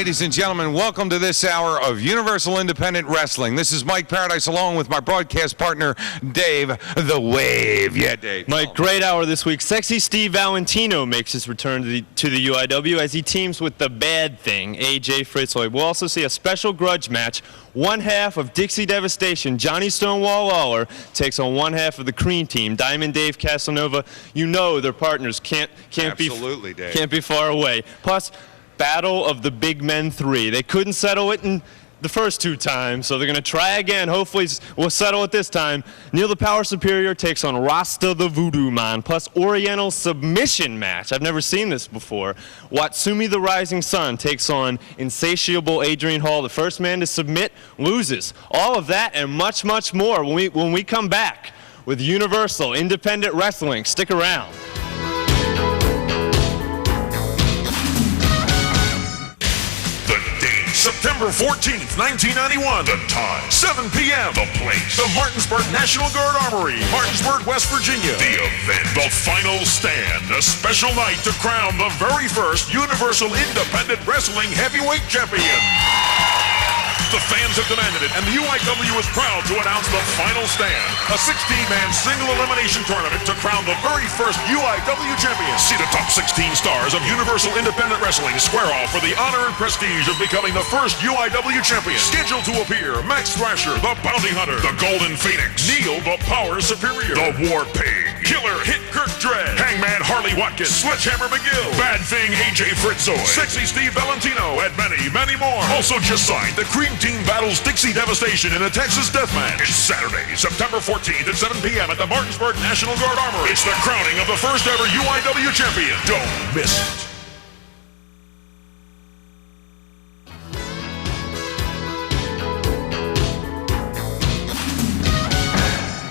Ladies and gentlemen, welcome to this hour of Universal Independent Wrestling. This is Mike Paradise along with my broadcast partner, Dave the Wave. Yeah, Dave. Mike, great hour this week. Sexy Steve Valentino makes his return to the UIW as he teams with the bad thing, AJ Fritzloy. We'll also see a special grudge match. One half of Dixie Devastation, Johnny Stonewall Lawler, takes on one half of the Cream Team, Diamond Dave Casanova. You know their partners can't be far away. Plus, Battle of the Big Men 3. They couldn't settle it in the first two times, so they're going to try again. Hopefully we'll settle it this time. Neil the Power Superior takes on Rasta the Voodoo Man, plus Oriental submission match. I've never seen this before. Watsumi the Rising Sun takes on insatiable Adrian Hall. The first man to submit loses. All of that and much, much more when we come back with Universal Independent Wrestling. Stick around. September 14th, 1991. The time, 7 p.m. The place, the Martinsburg National Guard Armory, Martinsburg, West Virginia. The event, the final stand, a special night to crown the very first Universal Independent Wrestling Heavyweight Champion. The fans have demanded it, and the UIW is proud to announce the final stand, a 16-man single elimination tournament to crown the very first UIW champion. See the top 16 stars of Universal Independent Wrestling square off for the honor and prestige of becoming the first UIW champion. Scheduled to appear: Max Thrasher, the Bounty Hunter, the Golden Phoenix, Neil the Power Superior, the War Pig, Killer Hit Kirk Dredd, Hangman Harley Watkins, Sledgehammer McGill, Bad Thing AJ Fritzloy, Sexy Steve Valentino, and many, many more. Also just signed, the Cream Team battles Dixie Devastation in a Texas Deathmatch. It's Saturday, September 14th at 7 p.m. at the Martinsburg National Guard Armory. It's the crowning of the first ever UIW champion. Don't miss it.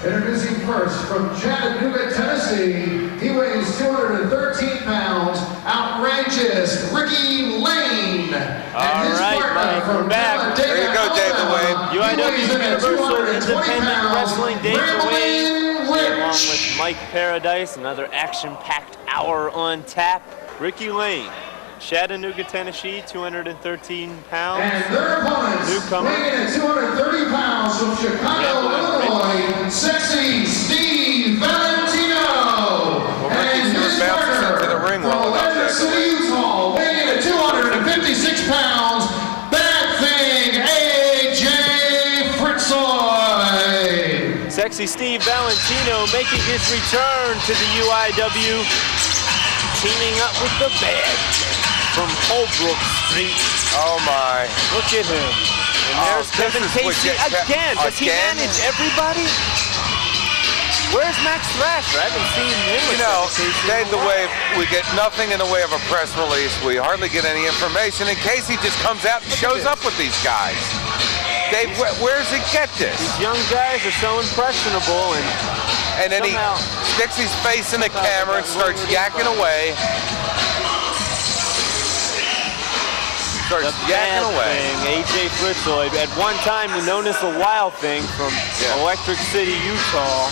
Introducing first from Chattanooga, Tennessee, he weighs 213 pounds, outrageous Ricky Lane. All right, Mike, we're back. There you go, Dave the Wave. UIW Universal Independent Wrestling, Dave the Wave, along with Mike Paradise. Another action-packed hour on tap. Ricky Lane, Chattanooga, Tennessee, 213 pounds. And their opponents, newcomer, weighing at 230 pounds from Chicago, Illinois, Sexy Steve Valentino. Well, and his partner into the ring from Atlantic City, Utah, weighing at 256 pounds, Bad Thing AJ Fritzloy. Sexy Steve Valentino making his return to the UIW, teaming up with the Bad from Holbrook Street. Oh my. Look at him. And there's Kevin Casey again. Does he manage everybody? Where's Max Thrasher? I haven't seen him. You know, Dave the Wave, we get nothing in the way of a press release. We hardly get any information, and Casey just comes out and shows up with these guys. Dave, where does he get this? These young guys are so impressionable, and then he sticks his face in the camera and starts yakking away. The Bad Thing, AJ Fritzloy, at one time known as the Wild Thing from Electric City, Utah.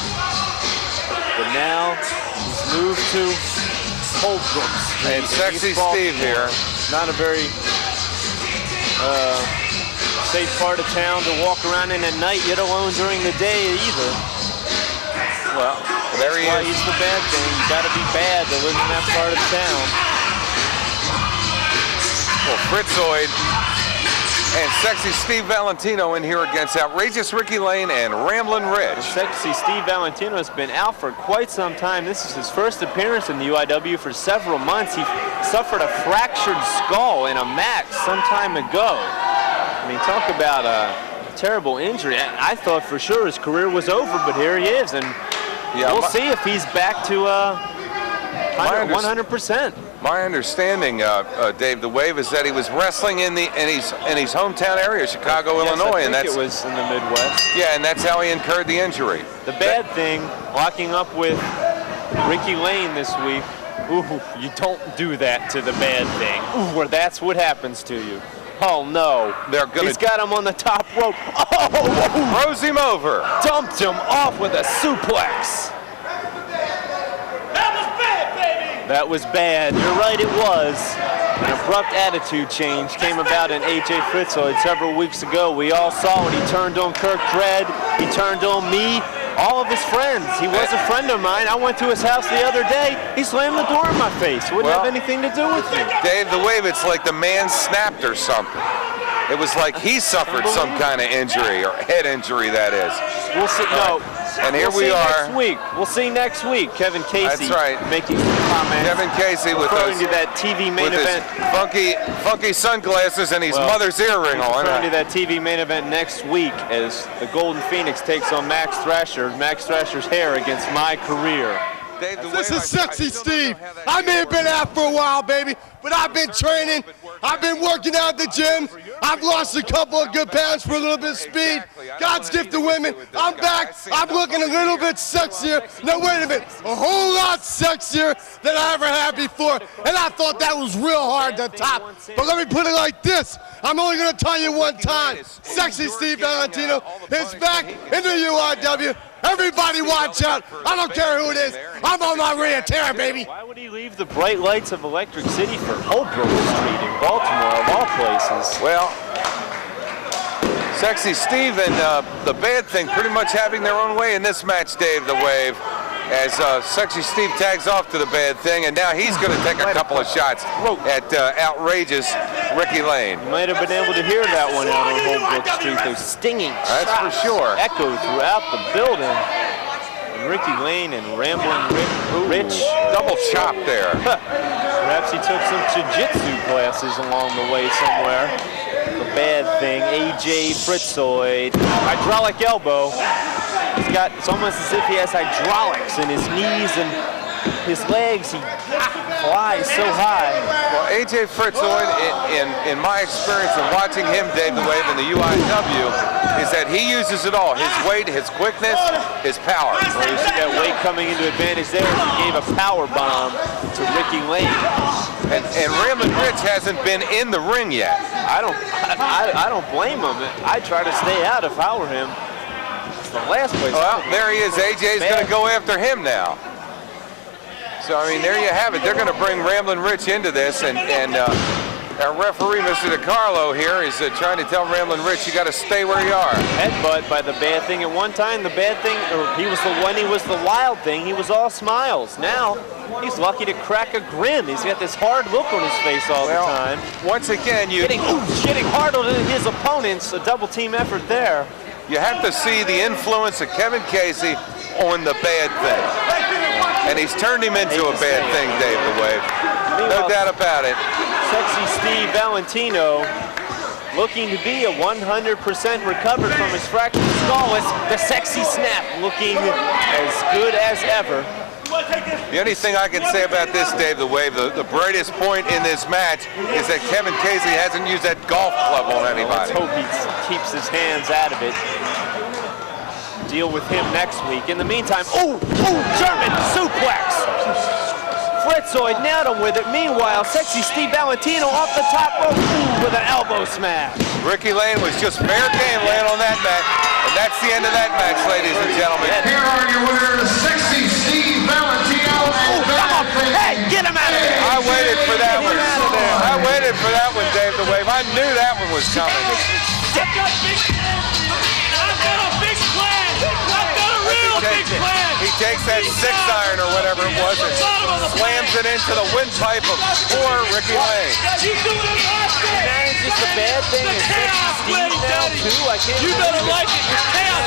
But now he's moved to Holbrook Street. And Sexy Steve here. Not a very safe part of town to walk around in at night, yet alone during the day either. Well, there he is. That's why he's the Bad Thing. You gotta be bad to live in that part of town. Well, Fritzloy and Sexy Steve Valentino in here against outrageous Ricky Lane and Ramblin' Rich. Sexy Steve Valentino has been out for quite some time. This is his first appearance in the UIW for several months. He suffered a fractured skull in a match some time ago. I mean, talk about a terrible injury. I thought for sure his career was over, but here he is, and we'll see if he's back to 100%. My understanding, Dave the Wave, is that he was wrestling in his hometown area, Chicago, Illinois, and it was in the Midwest. Yeah, and that's how he incurred the injury. The Bad Thing locking up with Ricky Lane this week. Ooh, you don't do that to the Bad Thing. Ooh, or that's what happens to you. Oh no! He's got him on the top rope. Oh! Throws him over. Dumped him off with a suplex. That was bad. You're right, it was. An abrupt attitude change came about in A.J. Fritzoid several weeks ago. We all saw it. He turned on Kirk Dredd. He turned on me. All of his friends. He was a friend of mine. I went to his house the other day. He slammed the door in my face. Wouldn't have anything to do with me. Dave, the Wave, it's like the man snapped or something. It was like he suffered some kind of injury, or head injury, that is. We'll see. No. And here we are. Next week. We'll see next week. Kevin Casey. That's right. Making some comments. Kevin Casey with referring to that TV main event. Funky sunglasses and his mother's earring on. Referring to that TV main event next week as the Golden Phoenix takes on Max Thrasher. Max Thrasher's hair against my career. Dave, This is Sexy Steve. I may have been out for a while, baby, but I've been training. I've been working out at the gym. I've lost a couple of good pounds for a little bit of speed. God's gift to women. I'm back. I'm looking a little bit sexier. No, wait a minute. A whole lot sexier than I ever had before. And I thought that was real hard to top. But let me put it like this. I'm only going to tell you one time. Sexy Steve Valentino is back in the UIW. Everybody watch out. I don't care who it is. I'm on my rear tear, baby. Why would he leave the bright lights of Electric City for Holbrook Street in Baltimore, of all places? Well, Sexy Steve and the Bad Thing pretty much having their own way in this match, Dave the Wave, as Sexy Steve tags off to the Bad Thing, and now he's going to take a couple of shots at outrageous Ricky Lane. You might have been able to hear that one out on Holbrook Street. Those stinging That's for sure. Echo throughout the building. And Ricky Lane and Rambling Rich. Double chop there. Perhaps he took some jiu-jitsu classes along the way somewhere. The Bad Thing, A.J. Fritzoid. Hydraulic elbow. It's almost as if he has hydraulics in his knees and his legs. He flies so high. Well, A.J. Fritzoid, in my experience of watching him, Dave the Wave, in the UIW, is that he uses it all. His weight, his quickness, his power. Well, you see that weight coming into advantage there. He gave a power bomb to Ricky Lane. And Ramblin' Rich hasn't been in the ring yet. I don't blame him. I'd try to stay out if I were him. The last place. Well, there he is. AJ's going to go after him now. So, I mean, there you have it. They're going to bring Ramblin' Rich into this, and our referee, Mr. DiCarlo here, is trying to tell Ramblin' Rich, you got to stay where you are. Headbutt by the Bad Thing at one time. The Bad Thing, when he was the Wild Thing, he was all smiles. Now, he's lucky to crack a grin. He's got this hard look on his face all the time. Once again, hitting hard on his opponents. A double team effort there. You have to see the influence of Kevin Casey on the Bad Thing. And he's turned him into a bad thing, Dave the Wave. No doubt about it. Sexy Steve Valentino looking to be 100% recovered from his fractured skull. The sexy snap looking as good as ever. The only thing I can say about this, Dave the Wave, the brightest point in this match is that Kevin Casey hasn't used that golf club on anybody. Let's hope he keeps his hands out of it. Deal with him next week. In the meantime, German suplex. Fritzoid nailed him with it. Meanwhile, Sexy Steve Valentino off the top rope with an elbow smash. Ricky Lane was just fair game laying on that match. And that's the end of that match, ladies and gentlemen. Here are your winners, Sexy Steve Valentino and Bad Thing. Hey, get him out of there! I waited for that one. I waited for that one, Dave the Wave. I knew that one was coming. I've got a big plan. I've got a real big plan. He takes that 6-iron or whatever it was and slams it into the windpipe of poor Ricky Lane. Manages the Bad Thing and Sexy Steve now too. I can't. You better like it.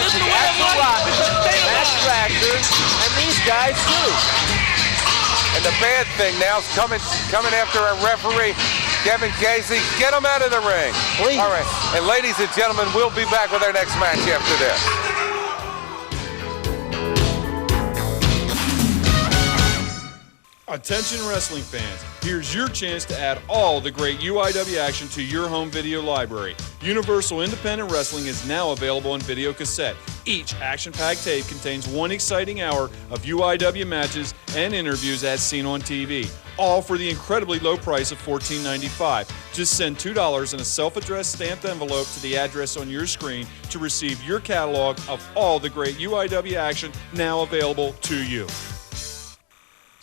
This is the way I like it. Max Thrasher and these guys too. And the Bad Thing now's coming after a referee, Kevin Casey. Get him out of the ring. Please. All right. And ladies and gentlemen, we'll be back with our next match after this. Attention wrestling fans, here's your chance to add all the great UIW action to your home video library. Universal Independent Wrestling is now available on video cassette. Each action-packed tape contains one exciting hour of UIW matches and interviews as seen on TV, all for the incredibly low price of $14.95. Just send $2 in a self-addressed stamped envelope to the address on your screen to receive your catalog of all the great UIW action now available to you.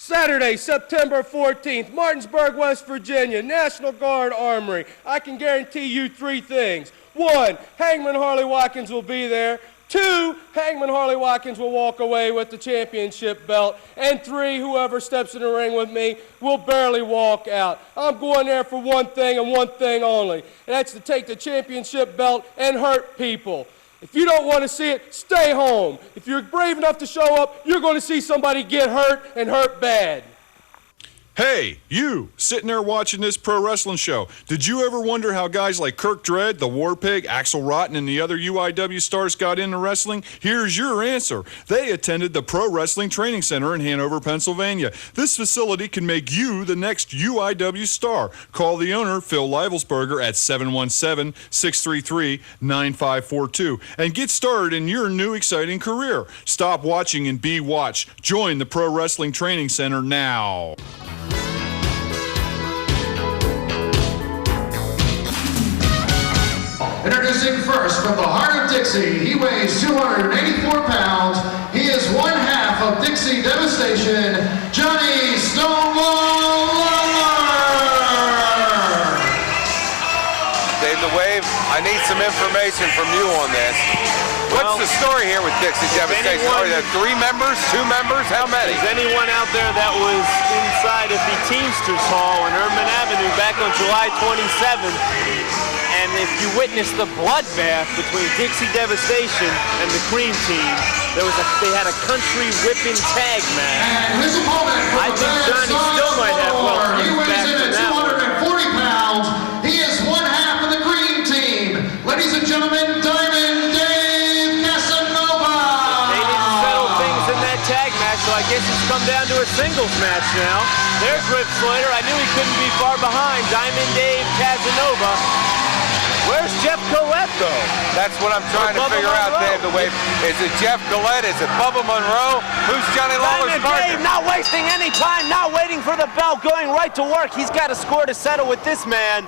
Saturday, September 14th, Martinsburg, West Virginia, National Guard Armory. I can guarantee you 3 things. 1, Hangman Harley Watkins will be there. 2, Hangman Harley Watkins will walk away with the championship belt. And 3, whoever steps in the ring with me will barely walk out. I'm going there for one thing and one thing only, and that's to take the championship belt and hurt people. If you don't want to see it, stay home. If you're brave enough to show up, you're going to see somebody get hurt and hurt bad. Hey, you, sitting there watching this pro wrestling show, did you ever wonder how guys like Kirk Dredd, the War Pig, Axel Rotten, and the other UIW stars got into wrestling? Here's your answer. They attended the Pro Wrestling Training Center in Hanover, Pennsylvania. This facility can make you the next UIW star. Call the owner, Phil Livelsberger, at 717-633-9542 and get started in your new exciting career. Stop watching and be watched. Join the Pro Wrestling Training Center now. Introducing first from the heart of Dixie, he weighs 284 pounds. He is one half of Dixie Devastation, Johnny Stonewall Lawler. Dave the Wave, I need some information from you on this. What's the story here with Dixie Devastation? Are there 3 members, 2 members? How many? Is anyone out there that was inside of the Teamsters Hall on Urban Avenue back on July 27th? And if you witnessed the bloodbath between Dixie Devastation and the Cream Team, they had a country whipping tag match. And his opponent from I think Johnny still might have he weighs back in from at that one. 240 pounds. He is one half of the Green Team. Ladies and gentlemen, Diamond Dave Casanova. They didn't settle things in that tag match, so I guess it's come down to a singles match now. There's Rip Slater. I knew he couldn't be far behind. Diamond Dave Casanova. Where's Jeff Collette, though? That's what I'm trying to figure out, Dave the Wave. Is it Jeff Collette? Is it Bubba Monroe? Who's Johnny Lawler's partner? Dave not wasting any time, not waiting for the bell, going right to work. He's got a score to settle with this man.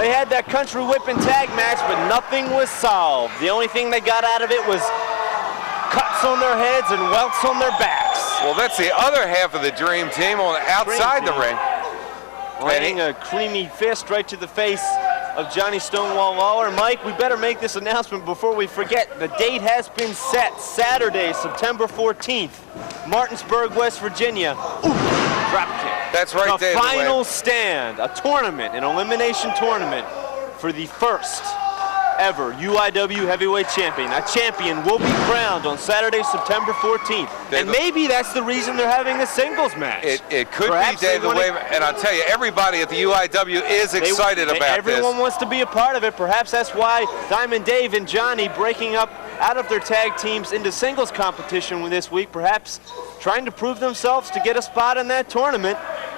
They had that country whipping tag match, but nothing was solved. The only thing they got out of it was cuts on their heads and welts on their backs. Well, that's the other half of the Dream Team on outside the ring. Laying a creamy fist right to the face of Johnny Stonewall Lawler. Mike, we better make this announcement before we forget. The date has been set, Saturday, September 14th, Martinsburg, West Virginia. Ooh, drop kick. That's right, Dave. The final stand, a tournament, an elimination tournament for the first ever UIW heavyweight champion. A champion will be crowned on Saturday, September 14th. And maybe that's the reason they're having a singles match. It could be, Dave the Wave, and I'll tell you, everybody at the UIW is excited about this. Everyone wants to be a part of it. Perhaps that's why Diamond Dave and Johnny breaking up out of their tag teams into singles competition this week, perhaps trying to prove themselves to get a spot in that tournament.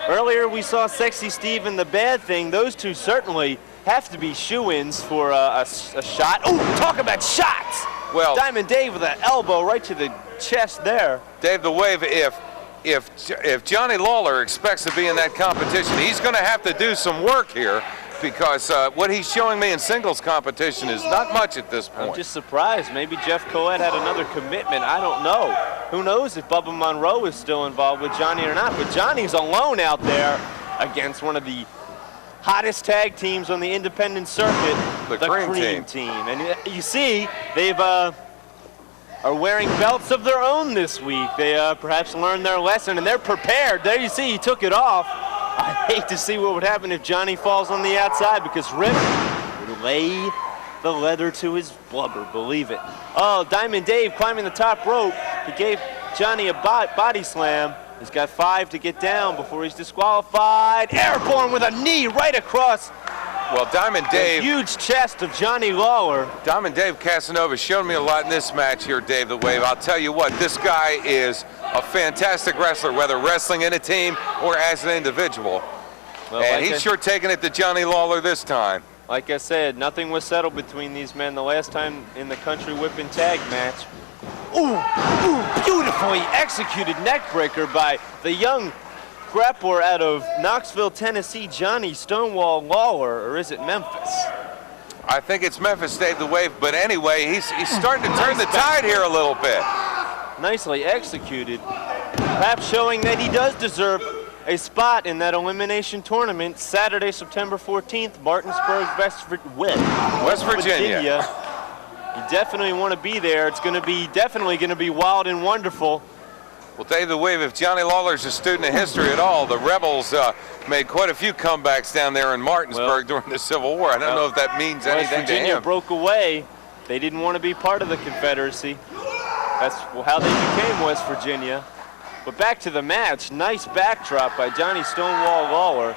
Earlier we saw Sexy Steve and The Bad Thing. Those two certainly have to be shoo-ins for a shot. Oh, talk about shots! Well, Diamond Dave with an elbow right to the chest there. Dave the Wave, if Johnny Lawler expects to be in that competition, he's going to have to do some work here, because what he's showing me in singles competition is not much at this point. I'm just surprised. Maybe Jeff Collette had another commitment. I don't know. Who knows if Bubba Monroe is still involved with Johnny or not. But Johnny's alone out there against one of the hottest tag teams on the independent circuit, the Cream Team. And you see, they've are wearing belts of their own this week. They perhaps learned their lesson, and they're prepared. There you see, he took it off. I hate to see what would happen if Johnny falls on the outside, because Rip would lay the leather to his blubber, believe it. Oh, Diamond Dave climbing the top rope. He gave Johnny a body slam. He's got 5 to get down before he's disqualified. Airborne with a knee right across. Well, Diamond Dave, the huge chest of Johnny Lawler. Diamond Dave Casanova showed me a lot in this match here, Dave the Wave. I'll tell you what, this guy is a fantastic wrestler, whether wrestling in a team or as an individual. Well, and he's sure taking it to Johnny Lawler this time. Like I said, nothing was settled between these men the last time in the country whipping tag match. Ooh, beautifully executed neckbreaker by the young grappler out of Knoxville, Tennessee, Johnny Stonewall Lawler, or is it Memphis? I think it's Memphis, Dave the Wave, but anyway, he's starting to turn the tide here a little bit. Nicely executed. perhaps showing that he does deserve a spot in that elimination tournament Saturday, September 14th, Martinsburg, West Virginia. You definitely want to be there. It's definitely going to be wild and wonderful. Well, Dave, the Wave, if Johnny Lawler's a student of history at all, the Rebels made quite a few comebacks down there in Martinsburg during the Civil War. I don't know if that means anything to him. West Virginia broke away. They didn't want to be part of the Confederacy. That's how they became West Virginia. But back to the match, nice backdrop by Johnny Stonewall Lawler.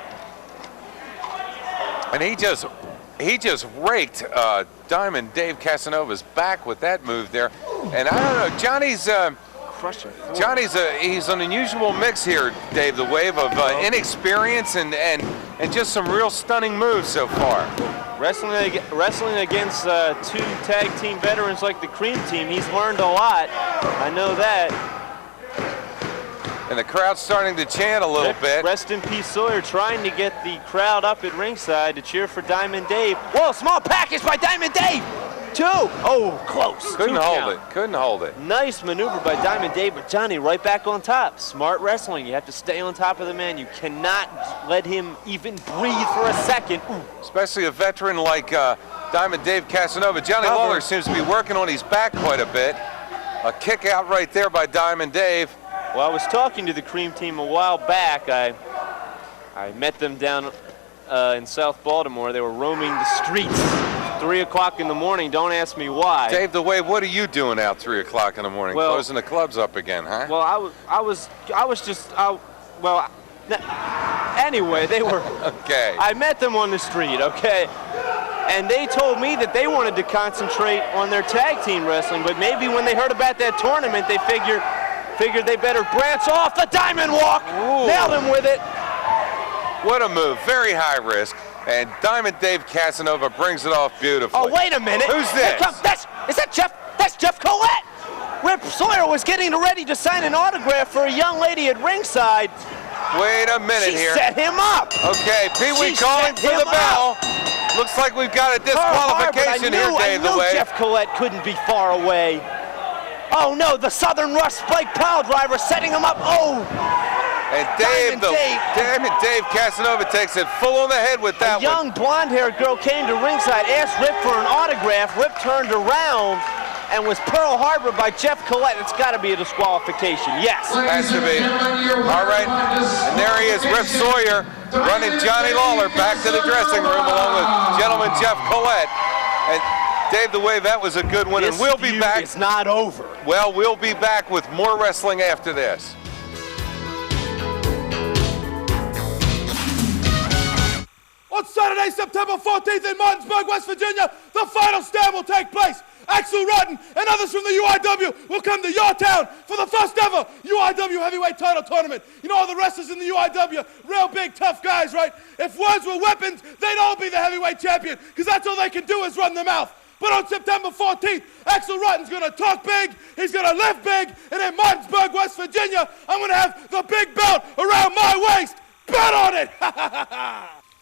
And he just raked Diamond Dave Casanova's back with that move there. And I don't know, Johnny's he's an unusual mix here, Dave, the Wave, of inexperience and just some real stunning moves so far. Wrestling against two tag team veterans like the Cream Team, he's learned a lot. I know that. And the crowd's starting to chant a little bit. Rest in peace, Sawyer, trying to get the crowd up at ringside to cheer for Diamond Dave. Whoa, small package by Diamond Dave. 2. Oh, close. Couldn't hold it. Couldn't hold it. Nice maneuver by Diamond Dave, but Johnny right back on top. Smart wrestling. You have to stay on top of the man. You cannot let him even breathe for a second. Ooh. Especially a veteran like Diamond Dave Casanova. Johnny Lawler seems to be working on his back quite a bit. A kick out right there by Diamond Dave. Well, I was talking to the Cream Team a while back. I met them down in South Baltimore. They were roaming the streets. 3 o'clock in the morning. Don't ask me why. Dave, the Wave, what are you doing out 3 o'clock in the morning? Well, closing the clubs up again, huh? Well, anyway, they were. Okay. I met them on the street. Okay. And they told me that they wanted to concentrate on their tag team wrestling, but maybe when they heard about that tournament, they figured they better branch off. The Diamond Walk. Ooh. Nailed him with it. What a move. Very high risk. And Diamond Dave Casanova brings it off beautifully. Oh, wait a minute. Who's this? Is that Jeff? That's Jeff Collette. Rip Sawyer was getting ready to sign an autograph for a young lady at ringside. Wait a minute here. She set him up. Okay, Pee Wee calling for the bell. Looks like we've got a disqualification here, Dave the Wave. Jeff Collette couldn't be far away. Oh no, the Southern Rush Spike Pile Driver setting him up. Oh! And Diamond Dave Casanova takes it full on the head with that one. A young blonde-haired girl came to ringside, asked Rip for an autograph. Rip turned around and was Pearl Harbor by Jeff Collette. It's got to be a disqualification. Yes. Has to be. All right. And there he is, Rip Sawyer, running Johnny Lawler back to the dressing room along with gentleman Jeff Collette. And Dave the Wave, that was a good one. And we'll be back. It's not over. Well, we'll be back with more wrestling after this. On Saturday, September 14th in Martinsburg, West Virginia, the final stand will take place. Axel Rotten and others from the UIW will come to your town for the first ever UIW heavyweight title tournament. You know all the wrestlers in the UIW, real big, tough guys, right? If words were weapons, they'd all be the heavyweight champion, because that's all they can do is run their mouth. But on September 14th, Axel Rutten's going to talk big, he's going to live big, and in Martinsburg, West Virginia, I'm going to have the big belt around my waist. Bet on it!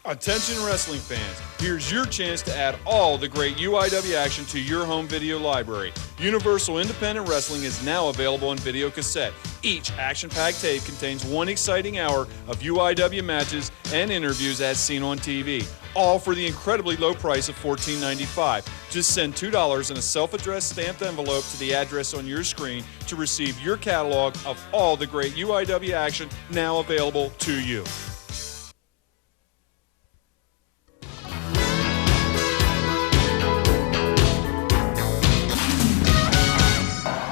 Attention wrestling fans, here's your chance to add all the great UIW action to your home video library. Universal Independent Wrestling is now available on video cassette. Each action-packed tape contains 1 exciting hour of UIW matches and interviews as seen on TV, all for the incredibly low price of $14.95. Just send $2 in a self-addressed stamped envelope to the address on your screen to receive your catalog of all the great UIW action now available to you.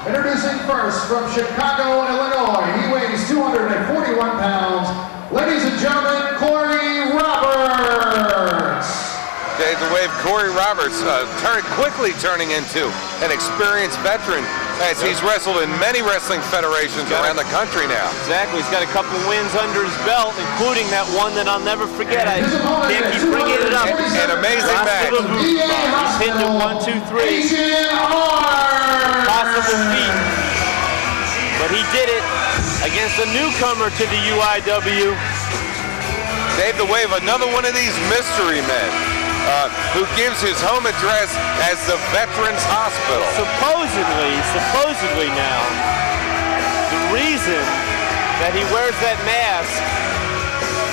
Introducing first from Chicago, Illinois, he weighs 241 pounds. Ladies and gentlemen, Corey Roberts. Dave the Wave, Corey Roberts quickly turning into an experienced veteran as he's wrestled in many wrestling federations around the country now. Exactly, he's got a couple wins under his belt, including that one that I'll never forget. I can't keep bringing it up. An amazing match. He's hitting it 1, 2, 3. Possible feat. But he did it against a newcomer to the UIW. Dave the Wave, another one of these mystery men who gives his home address as the Veterans Hospital. Supposedly now, the reason that he wears that mask.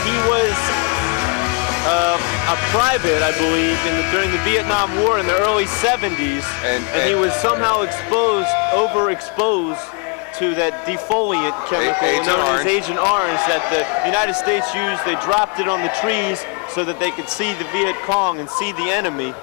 He was a private, I believe, during the Vietnam War in the early 70s, and he was somehow overexposed to that defoliant chemical known as Agent Orange that the United States used. They dropped it on the trees so that they could see the Viet Cong and see the enemy.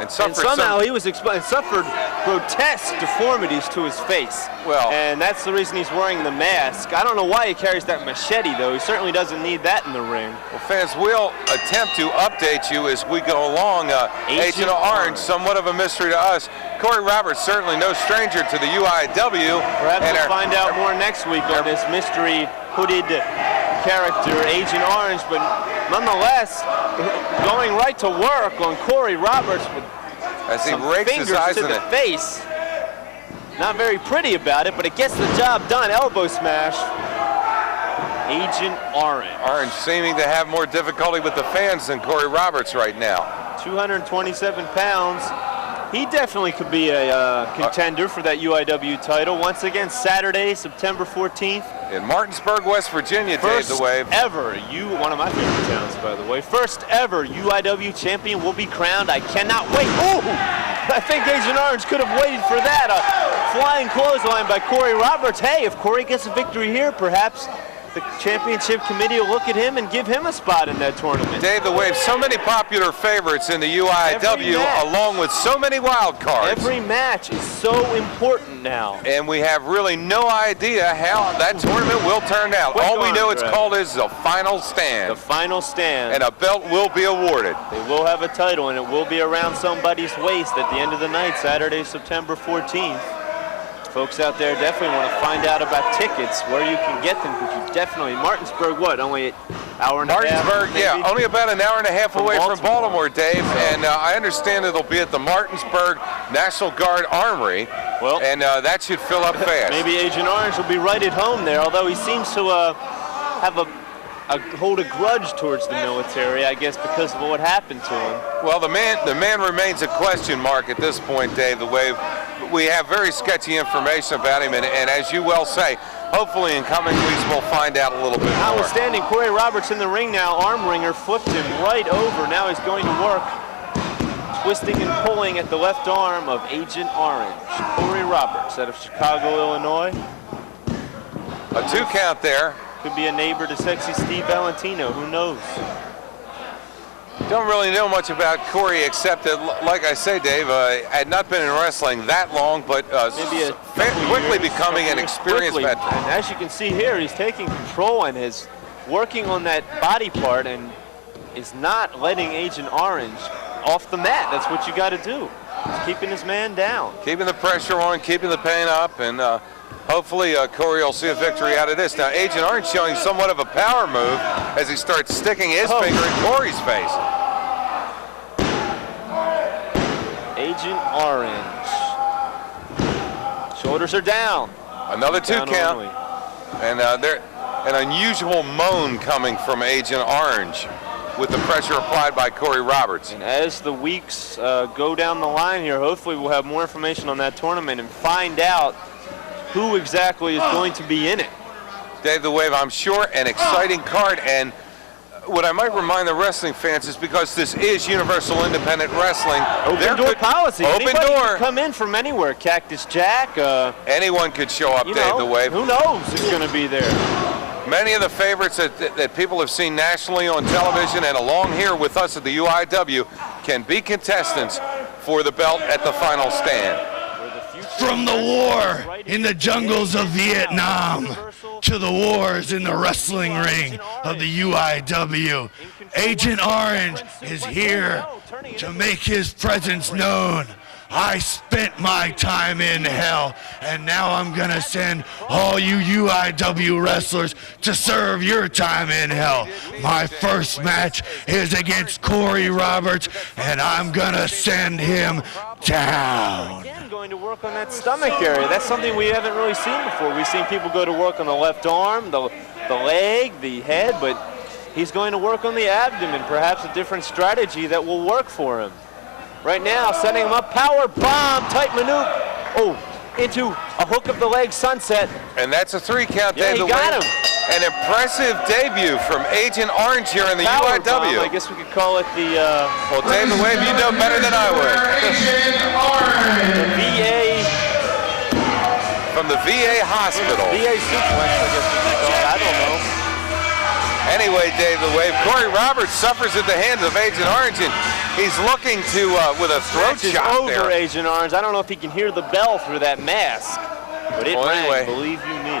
And somehow he was suffered grotesque deformities to his face. Well, and that's the reason he's wearing the mask. I don't know why he carries that machete, though. He certainly doesn't need that in the ring. Well, fans, we'll attempt to update you as we go along. Agent Orange, somewhat of a mystery to us. Corey Roberts, certainly no stranger to the UIW. Perhaps we'll find out more next week on this mystery hooded character, Agent Orange, but nonetheless, going right to work on Corey Roberts with as he some rakes fingers his eyes to the face. Not very pretty about it, but it gets the job done. Elbow smash. Agent Orange. Orange seeming to have more difficulty with the fans than Corey Roberts right now. 227 pounds. He definitely could be a contender for that UIW title. Once again, Saturday, September 14th. In Martinsburg, West Virginia, Dave the Wave. Ever, one of my favorite towns, by the way. First ever UIW champion will be crowned. I cannot wait. Oh, I think Agent Orange could have waited for that. A flying clothesline by Corey Roberts. Hey, if Corey gets a victory here, perhaps the championship committee will look at him and give him a spot in that tournament. Dave the Wave, so many popular favorites in the UIW, along with so many wild cards. Every match is so important now. And we have really no idea how that tournament will turn out. All we know it's called is the final stand. The final stand. And a belt will be awarded. They will have a title, and it will be around somebody's waist at the end of the night, Saturday, September 14th. Folks out there definitely want to find out about tickets, where you can get them, because you definitely, Martinsburg, what, only an hour and a half? Martinsburg, yeah, only about an hour and a half away from Baltimore, Dave, and I understand it'll be at the Martinsburg National Guard Armory, and that should fill up fast. Maybe Agent Orange will be right at home there, although he seems to have hold a grudge towards the military, I guess, because of what happened to him. Well, the man remains a question mark at this point, Dave the Wave. We have very sketchy information about him, and as you well say, hopefully in coming weeks we'll find out a little bit more. Notwithstanding, Corey Roberts in the ring now. Arm wringer flipped him right over. Now he's going to work, twisting and pulling at the left arm of Agent Orange. Corey Roberts out of Chicago, Illinois. A 2 count there. Could be a neighbor to sexy Steve Valentino. Who knows? Don't really know much about Corey, except that, like I say, Dave, had not been in wrestling that long, but quickly becoming an experienced veteran. And as you can see here, he's taking control and is working on that body part and is not letting Agent Orange off the mat. That's what you got to do. He's keeping his man down. Keeping the pressure on, keeping the pain up, and hopefully Corey will see a victory out of this. Now, Agent Orange showing somewhat of a power move as he starts sticking his finger in Corey's face. Agent Orange. Shoulders are down. Another 2 count. Only. And an unusual moan coming from Agent Orange with the pressure applied by Corey Roberts. And as the weeks go down the line here, hopefully we'll have more information on that tournament and find out who exactly is going to be in it. Dave the Wave, I'm sure an exciting card, and what I might remind the wrestling fans is because this is Universal Independent Wrestling. Open door policy. Open Anybody door. can come in from anywhere. Cactus Jack. Anyone could show up, Dave the Wave. Who knows who's going to be there? Many of the favorites that people have seen nationally on television and along here with us at the UIW can be contestants for the belt at the final stand. From the war in the jungles of Vietnam to the wars in the wrestling ring of the UIW, Agent Orange is here to make his presence known. I spent my time in hell, and now I'm gonna send all you UIW wrestlers to serve your time in hell. My first match is against Corey Roberts, and I'm gonna send him down. Again, going to work on that stomach area. That's something we haven't really seen before. We've seen people go to work on the left arm, the leg, the head, but he's going to work on the abdomen, perhaps a different strategy that will work for him. Right now, setting him up, power bomb, tight maneuver. Oh, into a hook of the leg sunset. And that's a 3 count. Yeah, Dave he got him. An impressive debut from Agent Orange here in the Power UIW. bomb, I guess we could call it the... Well, Dave the Wave, you know better than I would. Agent Orange. the VA... From the VA hospital. VA suplex, I guess we could call it. I don't know. Anyway, Dave the Wave, Corey Roberts suffers at the hands of Agent Orange, and he's looking to, with a throat Match is shot over, there. Agent Orange. I don't know if he can hear the bell through that mask, but it Well, rang, anyway. believe you me.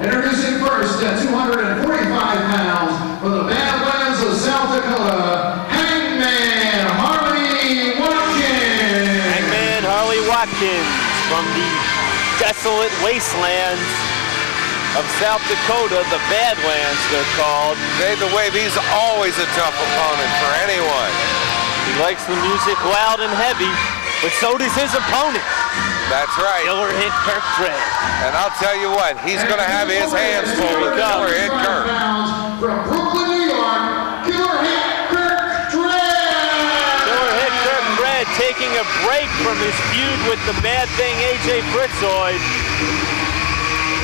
Introducing first at 245 pounds for the Badlands of South Dakota, Hangman Harley Watkins. Hangman Harley Watkins from the desolate wastelands of South Dakota, the Badlands they're called. Dave the Wave, he's always a tough opponent for anyone. He likes the music loud and heavy, but so does his opponent. That's right. Killer Hit Kirk Dredd. And I'll tell you what, he's going to have his hands full with Killer Hit Kirk. From Brooklyn, New York, Killer Hit Kirk Dredd. Killer Hit Kirk Dredd taking a break from his feud with the Mad Thing AJ Fritzoid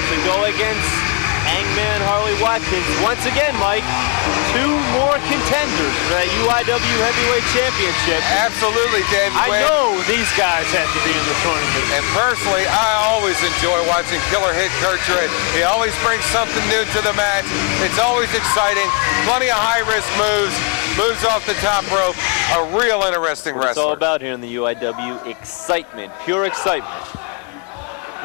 to go against Hangman Harley Watkins. Once again, Mike, two more contenders for that UIW Heavyweight Championship. Absolutely, Dave. I know these guys have to be in the tournament. And personally, I always enjoy watching Killer Hit Kirk Dredd. He always brings something new to the match. It's always exciting. Plenty of high-risk moves, moves off the top rope. A real interesting wrestler. It's all about here in the UIW, excitement, pure excitement.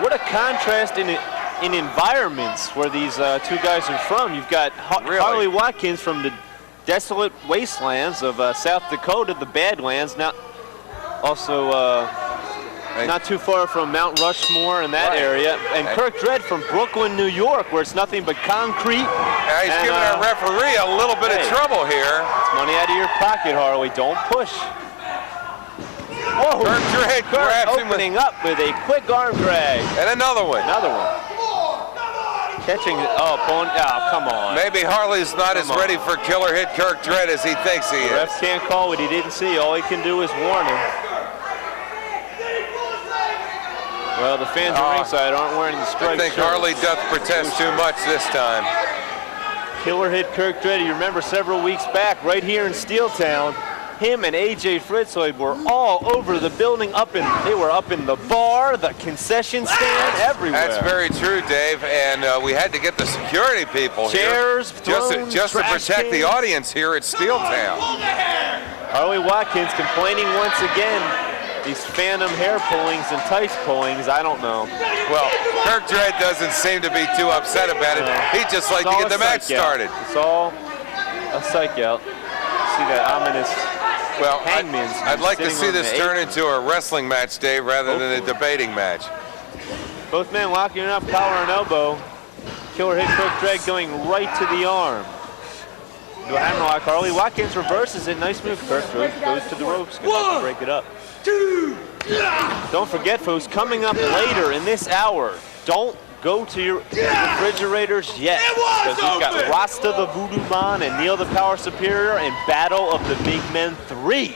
What a contrast in environments where these two guys are from. You've got Harley Watkins from the desolate wastelands of South Dakota, the Badlands, now also not too far from Mount Rushmore and that area, and Kirk Dredd from Brooklyn, New York, where it's nothing but concrete. He's giving our referee a little bit of trouble here. It's money out of your pocket, Harley. Don't push. Whoa! Kirk Dredd grabs him opening up with a quick arm drag. And another one. Another one. Catching, come on. Maybe Harley's not as ready for Killer Hit Kirk Dredd as he thinks he is. Refs can't call what he didn't see. All he can do is warn him. Well, the fans at ringside aren't wearing the striped I think shirts. Harley doth protest too much this time. Killer Hit Kirk Dredd, you remember several weeks back, right here in Steeltown, him and AJ Fritzoid were all over the building. They were up in the bar, the concession stand, everywhere. That's very true, Dave. And we had to get the security people Chairs, here thrones, just to protect the audience here at Steeltown. Harley Watkins complaining once again. These phantom hair pullings and tights pullings, I don't know. Well, Kirk Dredd doesn't seem to be too upset about it. He'd just like to get the match started. It's all a psych out. See that ominous hangman's. I'd like to see this turn into a wrestling match, Dave, rather than a debating match. Both men locking up, collar and elbow. Killer Hit Kirk Dredd going right to the arm. Do a hammerlock. Harley Watkins reverses it. Nice move. Kirk goes to the ropes. Gonna have to break it up. Don't forget, folks, coming up later in this hour, don't go to your refrigerators yet, because we've got Rasta the Voodoo Man and Neil the Power Superior and Battle of the Big Men 3.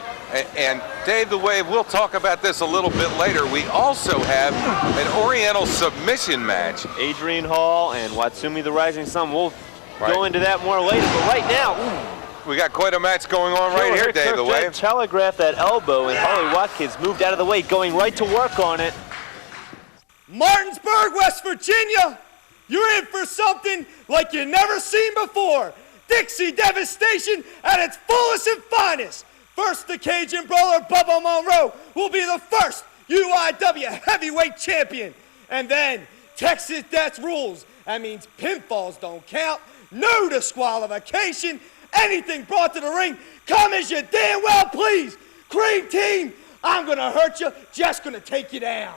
And Dave the Wave, we'll talk about this a little bit later. We also have an Oriental submission match. Adrian Hall and Watsumi the Rising Sun. We'll go into that more later, but right now, we got quite a match going on right here, Dave the Wave. Telegraphed that elbow, and Harley Watkins moved out of the way, going right to work on it. Martinsburg, West Virginia, you're in for something like you've never seen before. Dixie Devastation at its fullest and finest. First, the Cajun Brawler Bubba Monroe will be the first UIW Heavyweight Champion. And then, Texas Death Rules. That means pinfalls don't count, no disqualification, anything brought to the ring, come as you damn well please. Cream Team, I'm gonna hurt you, just gonna take you down.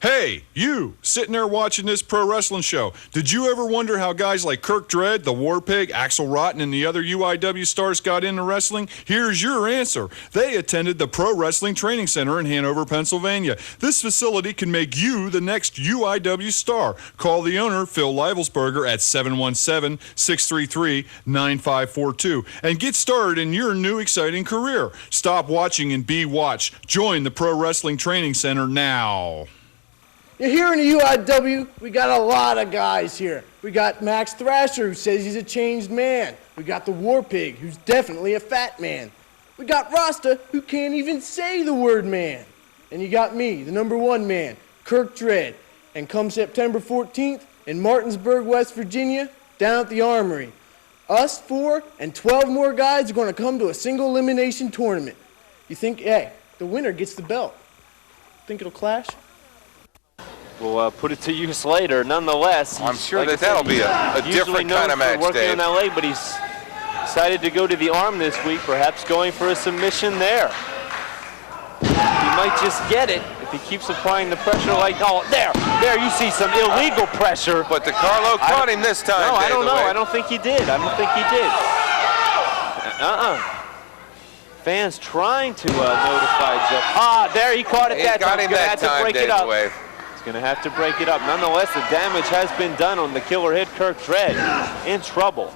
Hey, you, sitting there watching this pro wrestling show, did you ever wonder how guys like Kirk Dredd, the War Pig, Axel Rotten, and the other UIW stars got into wrestling? Here's your answer. They attended the Pro Wrestling Training Center in Hanover, Pennsylvania. This facility can make you the next UIW star. Call the owner, Phil Livelsberger, at 717-633-9542 and get started in your new exciting career. Stop watching and be watched. Join the Pro Wrestling Training Center now. Here in the UIW, we got a lot of guys here. We got Max Thrasher, who says he's a changed man. We got the War Pig, who's definitely a fat man. We got Rasta, who can't even say the word man. And you got me, the #1 man, Kirk Dredd. And come September 14th, in Martinsburg, West Virginia, down at the Armory, us 4 and 12 more guys are going to come to a single elimination tournament. You think, hey, the winner gets the belt. Think it'll clash? We'll put it to use later. Nonetheless, I'm sure that that'll be a different kind of match, working Dave. in LA, but he's decided to go to the arm this week, perhaps going for a submission there. He might just get it if he keeps applying the pressure like, oh, there, you see some illegal pressure. But DeCarlo caught him this time. No, Dave, I don't know. I don't think he did. Fans trying to notify Joe. There, he caught it that time. He's got him that time, Dave the Wave. He's going to have to break it up. Nonetheless, the damage has been done on the killer hit. Kirk Dredd in trouble.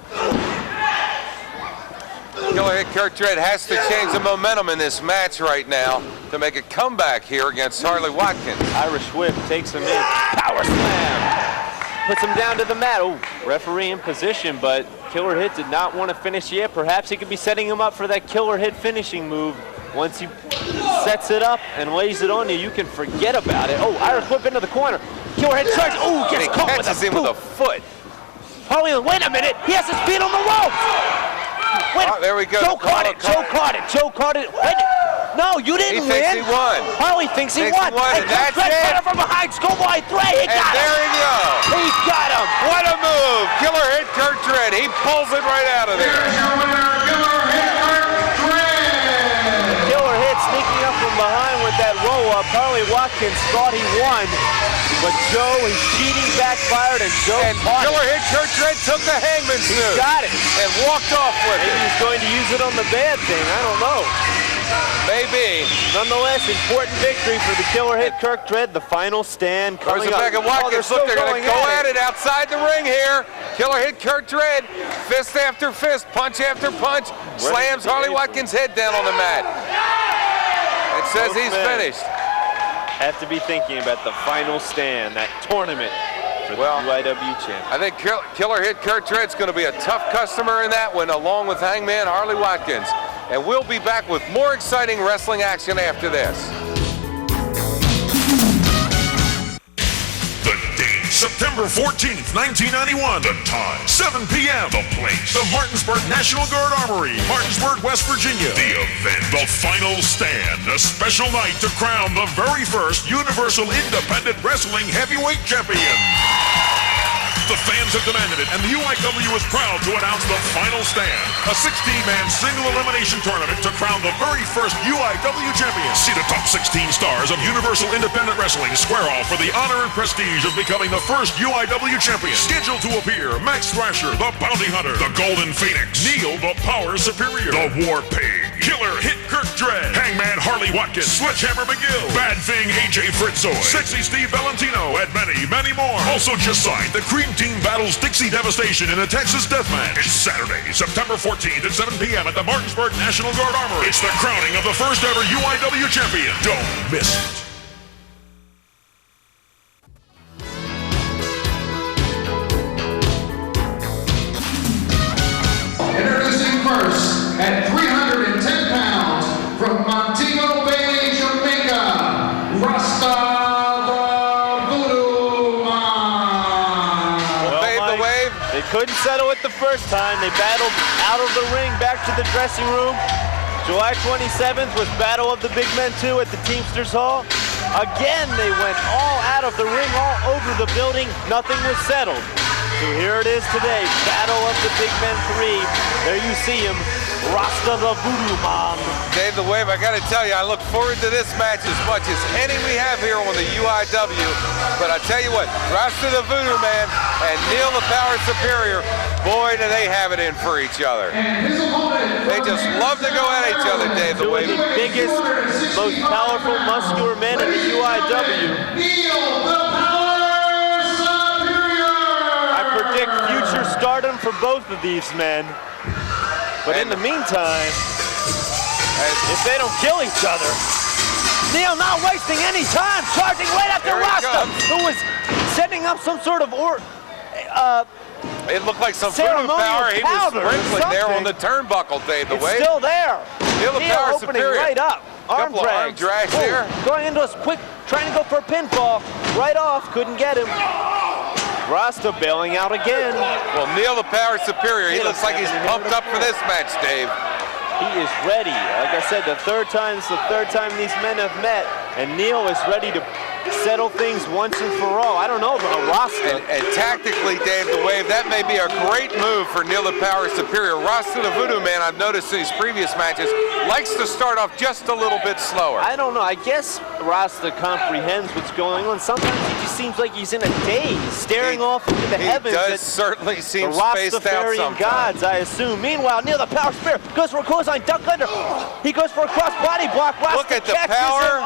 Killer hit Kirk Dredd has to change the momentum in this match right now to make a comeback here against Harley Watkins. Irish whip takes him in. Power slam. Puts him down to the mat. Oh, referee in position, but Killer Hit did not want to finish yet. Perhaps he could be setting him up for that Killer Hit finishing move. Once he sets it up and lays it on you, you can forget about it. Oh, Irish whip into the corner. Killer Hit strikes. Oh, gets caught with him with a foot. Harley, wait a minute. He has his feet on the ropes. Wait, there we go. Joe caught it. Joe caught it. Wait. No, you didn't win. He thinks he won. Harley thinks he won. And that's it. From behind, schoolboy 3. He got him. There he goes. He got him. What a move. Killer hit Kirk Dredd. He pulls it right out of there. Here's your winner, Killer Hit Kirk Dredd. Killer Hit sneaking up from behind with that roll-up. Harley Watkins thought he won, but Joe, his cheating backfired, and Joe caught Killer it. hit Kirk Dredd took the hangman's noose. Got it. And walked off with it. Maybe he's going to use it on the bad thing. I don't know. Maybe. Nonetheless, important victory for the Killer Hit Kirk Dredd. The final stand coming up. Back at Watkins. Look, they're going to go at it outside the ring here. Killer Hit Kirk Dredd. Fist after fist, punch after punch. Slams Harley Watkins' head down on the mat. It says he's finished. Have to be thinking about the final stand, that tournament for the UIW champ. I think Killer Hit Kirk Dredd's going to be a tough customer in that one, along with Hangman Harley Watkins. And we'll be back with more exciting wrestling action after this. The date, September 14th, 1991. The time, 7 p.m. The place, the Martinsburg National Guard Armory, Martinsburg, West Virginia. The event, the final stand, a special night to crown the very first Universal Independent Wrestling Heavyweight Champion. The fans have demanded it, and the UIW is proud to announce the final stand, a 16-man single elimination tournament to crown the very first UIW champion. See the top 16 stars of Universal Independent Wrestling square off for the honor and prestige of becoming the first UIW champion. Scheduled to appear, Max Thrasher, the Bounty Hunter, the Golden Phoenix, Neil, the Power Superior, the War Pig, Killer Hit Kirk Dredd, Hangman Harley Watkins, Sledgehammer McGill, Bad Thing AJ Fritzoy, Sexy Steve Valentino, and many, many more. Also just signed, the Cream Team battles Dixie Devastation in a Texas Deathmatch. It's Saturday, September 14th at 7 p.m. at the Martinsburg National Guard Armory. It's the crowning of the first ever UIW champion. Don't miss it. Introducing first, at 310 pounds, from Montego Bay, Jamaica, Rasta. They couldn't settle it the first time. They battled out of the ring, back to the dressing room. July 27th was Battle of the Big Men 2 at the Teamsters Hall. Again, they went all out of the ring, all over the building. Nothing was settled. So here it is today, Battle of the Big Men 3. There you see him, Rasta the Voodoo Man. Dave the Wave, I got to tell you, I look forward to this match as much as any we have here on the UIW. But I tell you what, Rasta the Voodoo Man and Neil the Power Superior, boy, do they have it in for each other. They just love to go at each other, Dave the Wave. Two of the biggest, most powerful, muscular men in the UIW. Neil the Power Superior! I predict future stardom for both of these men. But in the meantime, if they don't kill each other, Neil not wasting any time, charging right after Rasta, who was setting up some sort of it looked like some voodoo power he was sprinkling there on the turnbuckle, Dave, the way. It's still there. Neil the Power opening Superior. right up. Arm drags there. Going into a quick, trying to go for a pinfall. Right off, couldn't get him. Rasta bailing out again. Well, Neil the Power Superior, he looks like he's pumped up for this match, Dave. He is ready. Like I said, this is the third time these men have met, and Neil is ready to settle things once and for all. I don't know about Rasta. And tactically, Dave, the Wave, that may be a great move for Neil the Power Superior. Rasta the Voodoo Man, I've noticed in his previous matches, likes to start off just a little bit slower. I don't know. I guess Rasta comprehends what's going on. Sometimes he just seems like he's in a daze, staring off into the heavens. He does certainly seem the spaced out sometimes. gods, I assume. Meanwhile, Neil the Power Superior goes for a clothesline duck under. He goes for a cross body block. Rasta Look at the power.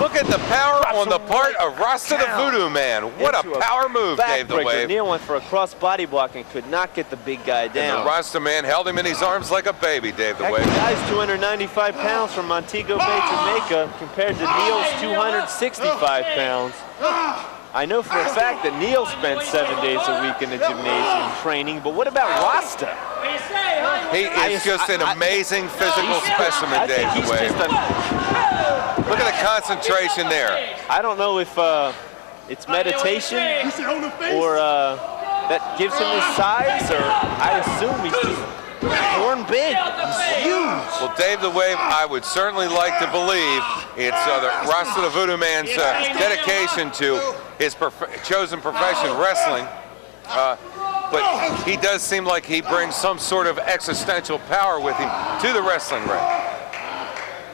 Look at the power on the part of Rasta the Voodoo Man. What a power move, Dave the Wave. Neil went for a cross body block and could not get the big guy down. And the Rasta Man held him in his arms like a baby, Dave the Wave. The guy's 295 pounds from Montego Bay, Jamaica, compared to Neil's 265 pounds. I know for a fact that Neil spent 7 days a week in the gymnasium training, but what about Rasta? He is just an amazing physical specimen, Dave the Wave. Look at the concentration there. I don't know if it's meditation or that gives him his size, or I assume he's just born big. He's huge. Well, Dave the Wave, I would certainly like to believe it's the Rasta the Voodoo Man's dedication to his chosen profession, wrestling. But he does seem like he brings some sort of existential power with him to the wrestling ring.